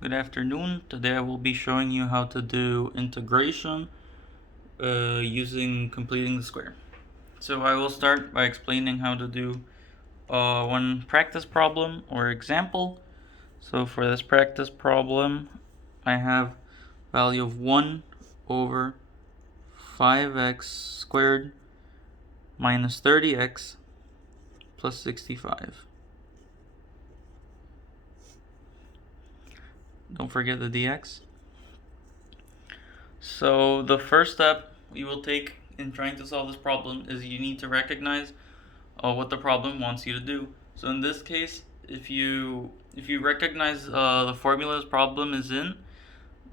Good afternoon. Today I will be showing you how to do integration using completing the square. So I will start by explaining how to do one practice problem or example. So for this practice problem, I have value of 1 over 5x squared minus 30x plus 65. Don't forget the dx. So the first step we will take in trying to solve this problem is you need to recognize what the problem wants you to do. So in this case, if you recognize the formula this problem is in,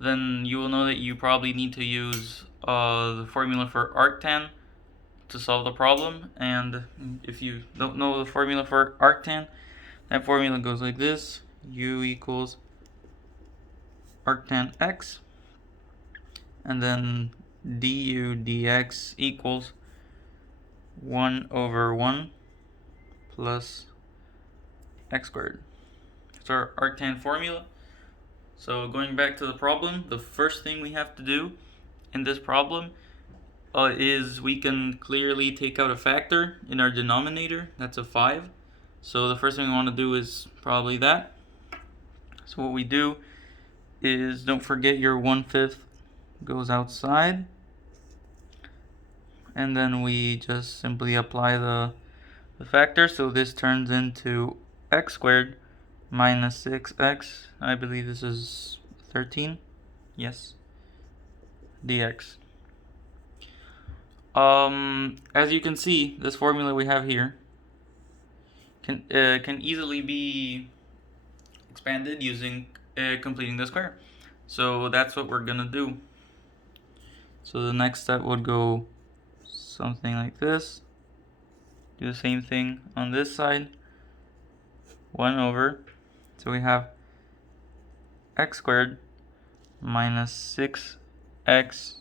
then you will know that you probably need to use the formula for arctan to solve the problem. And if you don't know the formula for arctan, that formula goes like this: u equals arctan x, and then du dx equals 1 over 1 plus x squared. It's our arctan formula. So going back to the problem, the first thing we have to do in this problem is we can clearly take out a factor in our denominator. That's a 5. So the first thing we want to do is probably that. So what we do is, don't forget your 1/5 goes outside, and then we just simply apply the factor. So this turns into x squared minus 6x, I believe this is 13, yes, dx. As you can see, this formula we have here can easily be expanded using completing the square. So that's what we're gonna do. So the next step would go something like this. Do the same thing on this side. 1 over, so we have x squared minus 6x,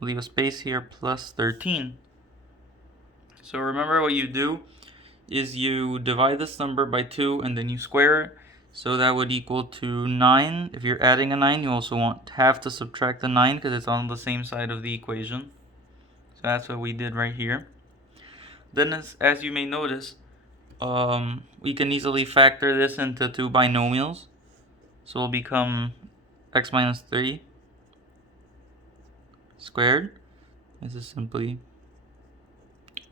leave a space here, plus 13. So remember, what you do is you divide this number by 2 and then you square it. So that would equal to 9. If you're adding a 9, you also have to subtract the 9 because it's on the same side of the equation. So that's what we did right here. Then as you may notice, we can easily factor this into two binomials. So it'll become x minus 3 squared. This is simply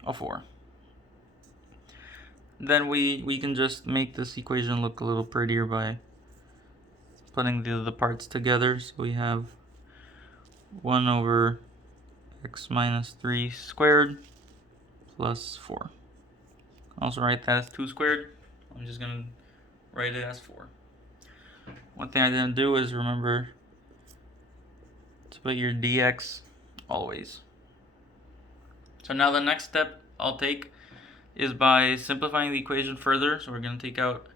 a 4. Then we can just make this equation look a little prettier by putting the parts together. So we have 1 over x minus 3 squared plus 4. Also write that as 2 squared. I'm just going to write it as 4. One thing I didn't do is remember to put your dx always. So now the next step I'll take is by simplifying the equation further. So we're going to take out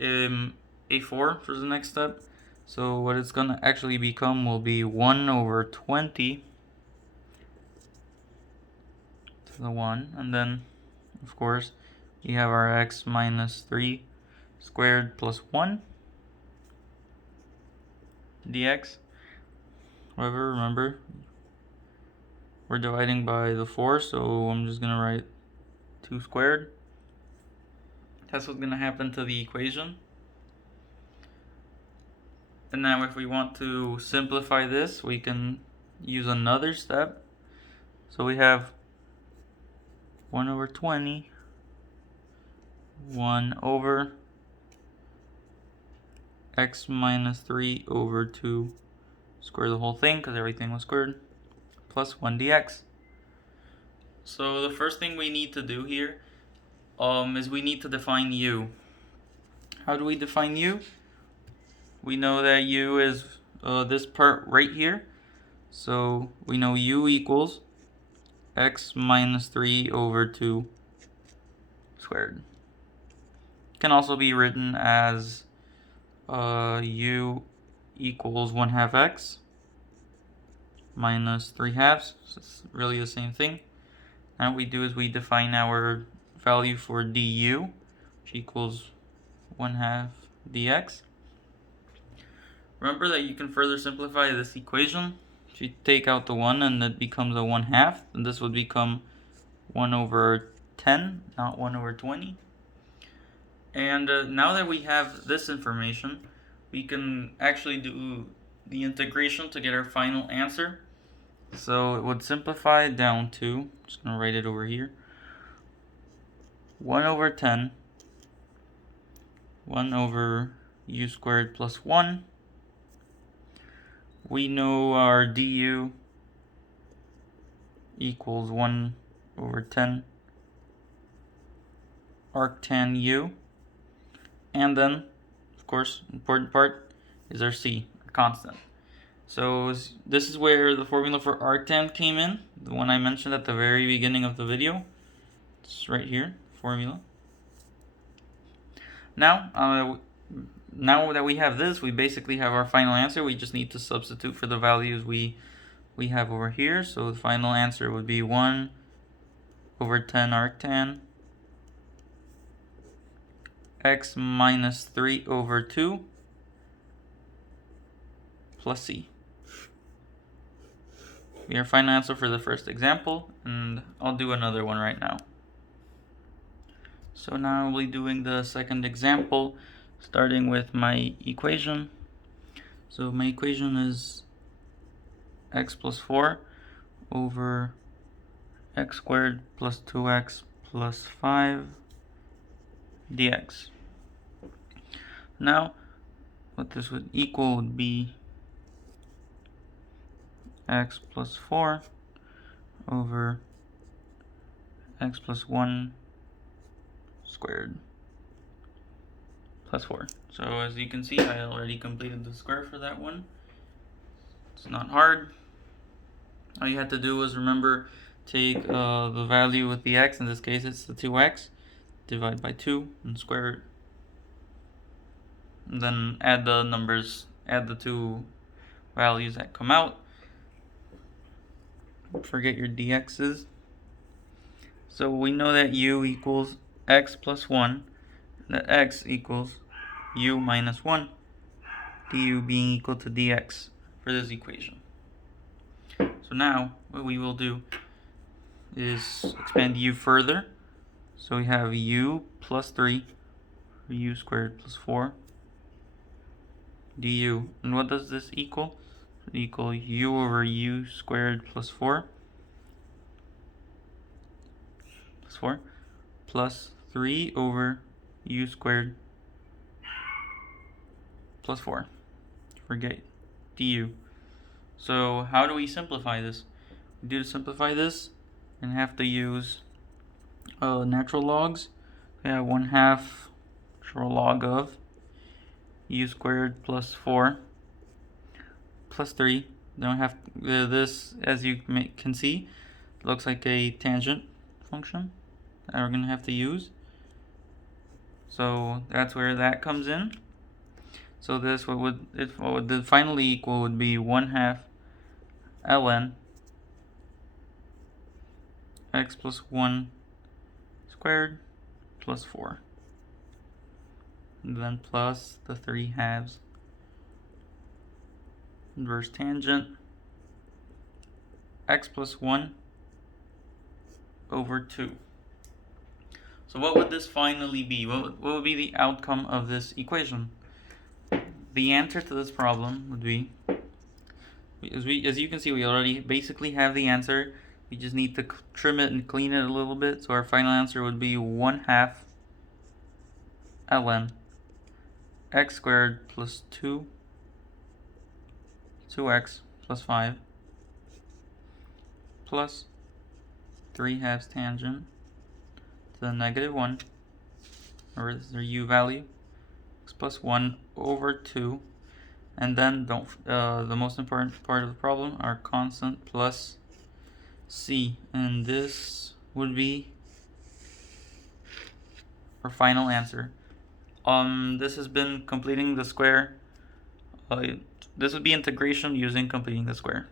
a4 for the next step. So what it's going to actually become will be 1 over 20 to the 1. And then, of course, we have our x minus 3 squared plus 1 dx. However, remember, we're dividing by the 4, so I'm just going to write 2 squared. That's what's going to happen to the equation. And now if we want to simplify this, we can use another step. So we have 1 over 20, 1 over x minus 3 over 2, square the whole thing because everything was squared, plus 1 dx. So the first thing we need to do here is we need to define u. How do we define u? We know that u is this part right here. So we know u equals x minus 3 over 2 squared. It can also be written as u equals 1/2 x minus 3/2. So it's really the same thing. Now what we do is we define our value for du, which equals 1/2 dx. remember that you can further simplify this equation. If you take out the 1 and it becomes a 1/2, then this would become 1 over 10, not 1 over 20. And now that we have this information, we can actually do the integration to get our final answer. So it would simplify down to, I'm just going to write it over here, 1 over 10, 1 over u squared plus 1. We know our du equals 1 over 10 arctan u. And then, of course, important part is our c, our constant. So this is where the formula for arctan came in, the one I mentioned at the very beginning of the video. It's right here, formula. Now that we have this, we basically have our final answer. We just need to substitute for the values we have over here. So the final answer would be 1 over 10 arctan x minus 3 over 2 plus c. We have our final answer for the first example, and I'll do another one right now. So now I'll be doing the second example, starting with my equation. So my equation is x plus 4 over x squared plus 2x plus 5 dx. Now, what this would equal would be x plus 4 over x plus 1 squared plus 4. So as you can see, I already completed the square for that one. It's not hard. All you have to do is remember, take the value with the x, in this case it's the 2x, divide by 2 and square it. And then add the numbers, add the two values that come out. Forget your dx's. So we know that u equals x plus 1, and that x equals u minus 1, du being equal to dx for this equation. So now what we will do is expand u further. So we have u plus 3, or u squared plus 4, du. And what does this equal? It equals u over u squared plus 4 plus 3 over u squared plus 4. Forget du. So how do we simplify this? We do to simplify this and have to use natural logs. We have 1/2 natural log of u squared plus 4 plus 3. Then we have this, as you can see, looks like a tangent function that we're going to have to use. So that's where that comes in. So this what would the finally equal would be 1/2 ln x plus 1 squared plus 4, and then plus the 3/2 inverse tangent x plus 1 over 2. So what would this finally be? What would be the outcome of this equation? The answer to this problem would be, as you can see, we already basically have the answer. We just need to trim it and clean it a little bit. So our final answer would be 1/2 ln x squared plus 2x plus 5 plus 3/2 tangent to the -1, or this is our u value, x plus 1 over 2, and then the most important part of the problem, our constant plus c, and this would be our final answer. This has been completing the square. This would be integration using completing the square.